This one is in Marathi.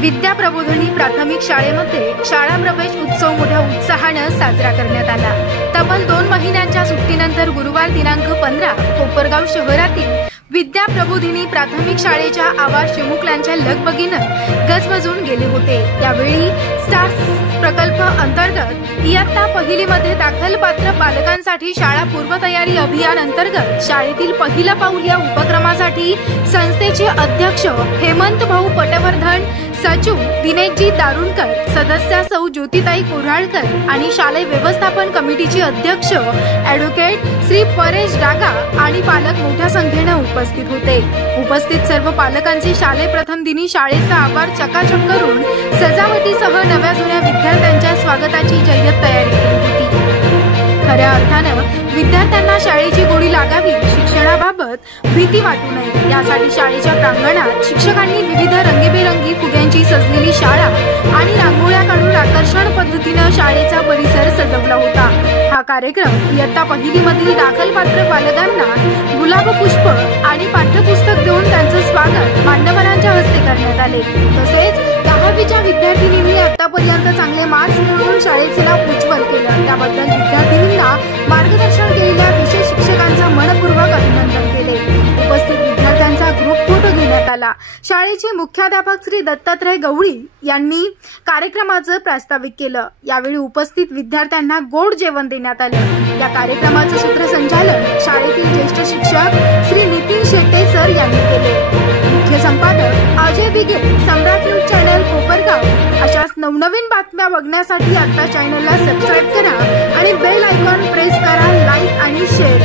विद्या प्रबोधिनी प्राथमिक शाळेमध्ये शाळा प्रवेश उत्सव मोठ्या उत्साहाने साजरा करण्यात आला। तब्बल 2 महिन्यांच्या सुट्टीनंतर गुरुवार दिनांक 15 कोपरगाव शहरातील विद्या प्रबोधिनी प्राथमिक शाळेच्या आवास चिमुकल्यांच्या लगबगीनं गजबजून गेले होते। यावेळी स्टार्स प्रकल्प अंतर्गत इयत्ता पहिलीमध्ये दाखल पात्र बालकांसाठी शाळा पूर्वतयारी अभियान अंतर्गत शाळेतील पहिला पाऊल या उपक्रमासाठी संस्थेचे अध्यक्ष हेमंत भाऊ पटवर्धन, सचिव दिनेशजी दारुणकर, सदस्य सौ ज्योतिताई कोऱ्हाळकर आणि शालेय व्यवस्थापन कमिटीचे अध्यक्ष ॲडव्होकेट श्री परेश डागा आणि पालक मोठ्या संख्येने उपस्थित होते। उपस्थित सर्व पालकांची शालेय प्रथम दिनी शाळेचा आवार चकाचक करून सजावटीसह नव्या जुन्या विद्यार्थ्यांच्या स्वागताची जय्यत तयारी केली होती। खऱ्या अर्थानं विद्यार्थ्यांना शाळेची गोडी लागावी, शिक्षणाबाबत भीती वाटू नये यासाठी शाळेच्या प्रांगणात शिक्षकांनी विविध रंगीबेरंगी फुग्यांची सजलेली शाळा आणि रांगोळ्या काढून आकर्षक पद्धतीने शाळेचा परिसर सजवला होता। हा कार्यक्रम इयत्ता पहिलीमधील दाखल पात्र बालकांना गुलाब पुष्प आणि पाठ्यपुस्तक देऊन त्यांचे स्वागत मान्यवरांच्या हस्ते करण्यात आले। तसेच 10वीच्या विद्यार्थिनींनी आतापर्यंत चांगले मार्क्स मिळवून शाळेचे नाव उज्ज्वल केले त्याबद्दल विद्यार्थिनींना मार्गदर्शन केलेल्या विशेष शिक्षकांचा मनपूर्वक अभिनंदन केले। उपस्थित विद्यार्थ्यांचा ग्रुप फोटो घेण्यात आला। शाळेचे मुख्याध्यापक श्री दत्तात्रय गवळी यांनी कार्यक्रमाचे प्रास्ताविक केले। यावेळी उपस्थित विद्यार्थ्यांना गोड जेवण देण्यात आले। या कार्यक्रमाचे सूत्रसंचालन शाळेतील ज्येष्ठ शिक्षक श्री नितीन शेट्टे सर यांनी केले। मुख्य संपादक अजय विगे, सम्राट न्यूज चॅनल कोपरगाव। अशाच नवनवीन बातम्या बघण्यासाठी आता चॅनलला सबस्क्राइब करा आणि बेल आयकॉन प्रेस करा, लाईक आणि शेअर